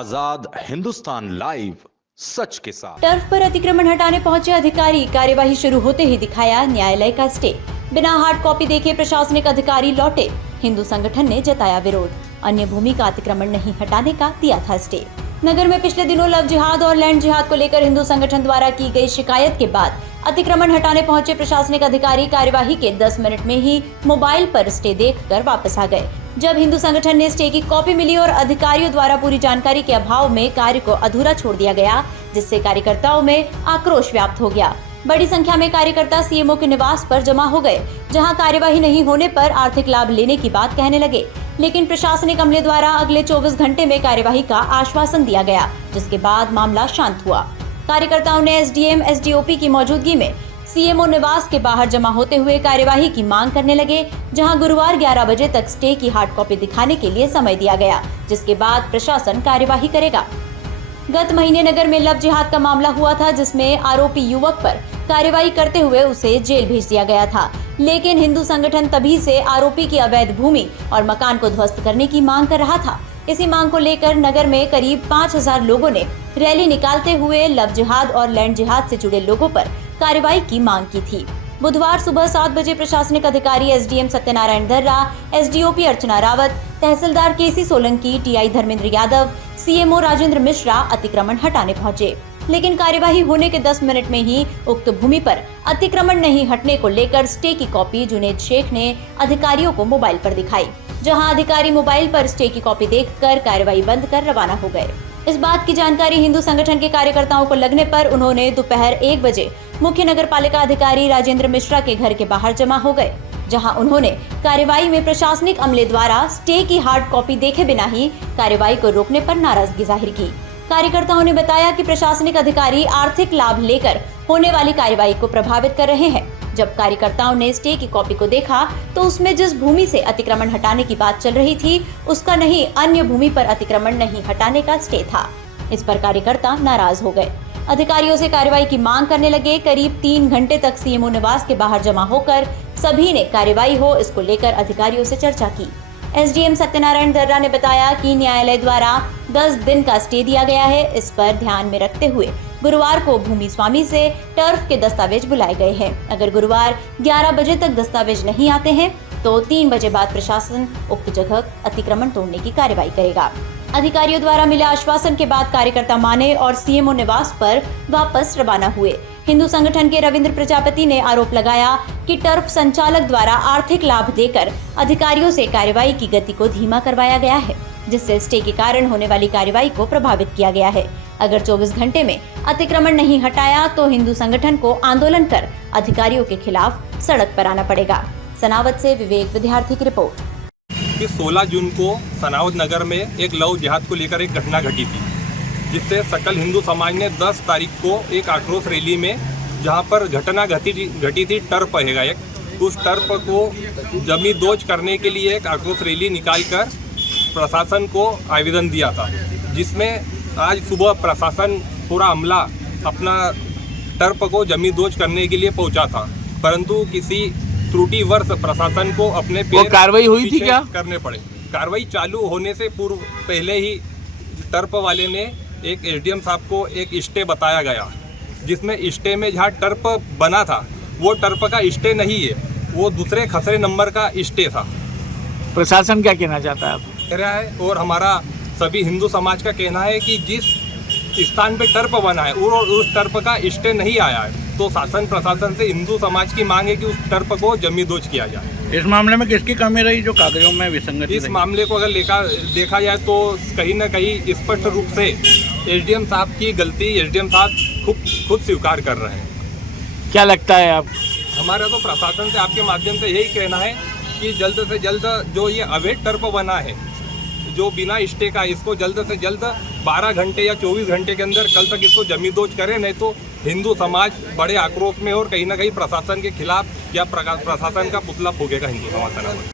आजाद Hindustan live, सच के साथ। Turf पर अतिक्रमण हटाने पहुंचे अधिकारी, कार्यवाही शुरू होते ही दिखाया न्यायालय का स्टे। बिना हार्ड कॉपी देखे प्रशासनिक अधिकारी लौटे। हिंदू संगठन ने जताया विरोध। अन्य भूमि का अतिक्रमण नहीं हटाने का दिया था स्टे। नगर में पिछले दिनों लव जिहाद और लैंड जिहाद को लेकर हिंदू संगठन द्वारा की गई शिकायत के बाद अतिक्रमण हटाने पहुंचे प्रशासनिक अधिकारी कार्यवाही के 10 मिनट में ही मोबाइल पर स्टे देखकर वापस आ गए। जब हिंदू संगठन ने स्टे की कॉपी मिली और अधिकारियों द्वारा पूरी जानकारी के अभाव में कार्य को अधूरा छोड़ दिया गया, जिससे कार्यकर्ताओं में आक्रोश व्याप्त हो गया। बड़ी संख्या में कार्यकर्ता सीएमओ के निवास पर जमा हो गए, जहां कार्यवाही नहीं होने पर आर्थिक लाभ लेने की बात कहने लगे। लेकिन प्रशासनिक अमले द्वारा अगले 24 घंटे में कार्यवाही का आश्वासन दिया गया, जिसके बाद मामला शांत हुआ। कार्यकर्ताओं ने एसडीएम एसडीओपी की मौजूदगी में सीएमओ निवास के बाहर जमा होते हुए कार्यवाही की मांग करने लगे, जहां गुरुवार 11 बजे तक स्टे की हार्ड कॉपी दिखाने के लिए समय दिया गया, जिसके बाद प्रशासन कार्यवाही करेगा। गत महीने नगर में लव जिहाद का मामला हुआ था, जिसमें आरोपी युवक पर कार्यवाही करते हुए उसे जेल भेज दिया गया था। लेकिन हिंदू संगठन तभी से आरोपी की अवैध भूमि और मकान को ध्वस्त करने की मांग कर रहा था। इसी मांग को लेकर नगर में करीब 5000 लोगों ने रैली निकालते हुए लव जिहाद और लैंड जिहाद से जुड़े लोगों पर कार्रवाई की मांग की थी। बुधवार सुबह 7 बजे प्रशासनिक अधिकारी एसडीएम सत्यनारायण दर्रा, एसडीओपी अर्चना रावत, तहसीलदार केसी सोलंकी, टीआई धर्मेंद्र यादव, सीएमओ राजेंद्र मिश्रा अतिक्रमण हटाने पहुंचे। लेकिन कार्यवाही होने के 10 मिनट में ही उक्त भूमि पर अतिक्रमण नहीं हटने को लेकर स्टे की कॉपी जुनेद शेख ने अधिकारियों को मोबाइल पर दिखाई, जहां अधिकारी मोबाइल पर स्टे की कॉपी देखकर कार्यवाही बंद कर रवाना हो गए। इस बात की जानकारी हिंदू संगठन के कार्यकर्ताओं को लगने पर उन्होंने दोपहर 1 बजे मुख्य नगर पालिका अधिकारी राजेंद्र मिश्रा के घर के बाहर जमा हो गए, जहां उन्होंने कार्यवाही में प्रशासनिक अमले द्वारा स्टे की हार्ड कॉपी देखे बिना ही कार्यवाही को रोकने पर नाराजगी जाहिर की। कार्यकर्ताओं ने बताया कि प्रशासनिक अधिकारी आर्थिक लाभ लेकर होने वाली कार्यवाही को प्रभावित कर रहे हैं। जब कार्यकर्ताओं ने स्टे की कॉपी को देखा तो उसमें जिस भूमि से अतिक्रमण हटाने की बात चल रही थी, उसका नहीं, अन्य भूमि पर अतिक्रमण नहीं हटाने का स्टे था। इस पर कार्यकर्ता नाराज हो गए, अधिकारियों से कार्रवाई की मांग करने लगे। करीब 3 घंटे तक सीएमओ निवास के बाहर जमा होकर सभी ने कार्रवाई हो, इसको लेकर अधिकारियों से चर्चा की। एसडीएम सत्यनारायण दर्रा ने बताया कि न्यायालय द्वारा 10 दिन का स्टे दिया गया है। इस पर ध्यान में रखते हुए गुरुवार को भूमि स्वामी से टर्फ के दस्तावेज बुलाए गए हैं। अगर गुरुवार 11 बजे तक दस्तावेज नहीं आते हैं तो 3 बजे बाद प्रशासन उक्त जगह अतिक्रमण तोड़ने की कार्रवाई करेगा। अधिकारियों द्वारा मिले आश्वासन के बाद कार्यकर्ता माने और सीएमओ निवास पर वापस रवाना हुए। हिंदू संगठन के रविंद्र प्रजापति ने आरोप लगाया कि टर्फ संचालक द्वारा आर्थिक लाभ देकर अधिकारियों से कार्यवाही की गति को धीमा करवाया गया है, जिससे स्टे के कारण होने वाली कार्यवाही को प्रभावित किया गया है। अगर 24 घंटे में अतिक्रमण नहीं हटाया तो हिंदू संगठन को आंदोलन कर अधिकारियों के खिलाफ सड़क पर आना पड़ेगा। सनावद से विवेक विद्यार्थी की रिपोर्ट। 16 जून को सनावद नगर में एक लव जिहाद को लेकर एक घटना घटी थी, जिससे सकल हिंदू समाज ने 10 तारीख को एक आक्रोश रैली में, जहां पर घटना घटी थी टर्फ रहेगा एक, उस टर्फ को जमींदोज करने के लिए एक आक्रोश रैली निकालकर प्रशासन को आवेदन दिया था, जिसमें आज सुबह प्रशासन पूरा अमला अपना टर्फ को जमींदोज करने के लिए पहुंचा था, परंतु किसी त्रुटिवश प्रशासन को अपने कार्रवाई हुई थी क्या करने पड़े। कार्रवाई चालू होने से पूर्व पहले ही टर्फ वाले ने एक एसडीएम साहब को एक स्टे बताया गया, जिसमें स्टे में जहाँ टर्फ बना था वो टर्फ का स्टे नहीं है, वो दूसरे खसरे नंबर का स्टे था। प्रशासन क्या कहना चाहता है आप? कह रहा है और हमारा सभी हिंदू समाज का कहना है कि जिस स्थान पे टर्फ बना है और उस टर्फ का स्टे नहीं आया है, तो शासन प्रशासन से हिंदू समाज की मांग है कि उस टर्फ को जमींदोज किया जाए। इस मामले में किसकी कमी रही जो कागजों में विसंगति? इस मामले को अगर देखा जाए तो कहीं ना कहीं स्पष्ट रूप से एसडीएम साहब की गलती एसडीएम साहब खुद स्वीकार कर रहे हैं। क्या लगता है आप? हमारा तो प्रशासन से आपके माध्यम से यही कहना है कि जल्द से जल्द जो ये अवैध टर्फ बना है, जो बिना स्टे का, इसको जल्द से जल्द 12 घंटे या 24 घंटे के अंदर कल तक इसको जमींदोज करें, नहीं तो हिंदू समाज बड़े आक्रोश में और कहीं ना कहीं प्रशासन के खिलाफ या प्रशासन का पुतला फूकेगा हिंदू समाज।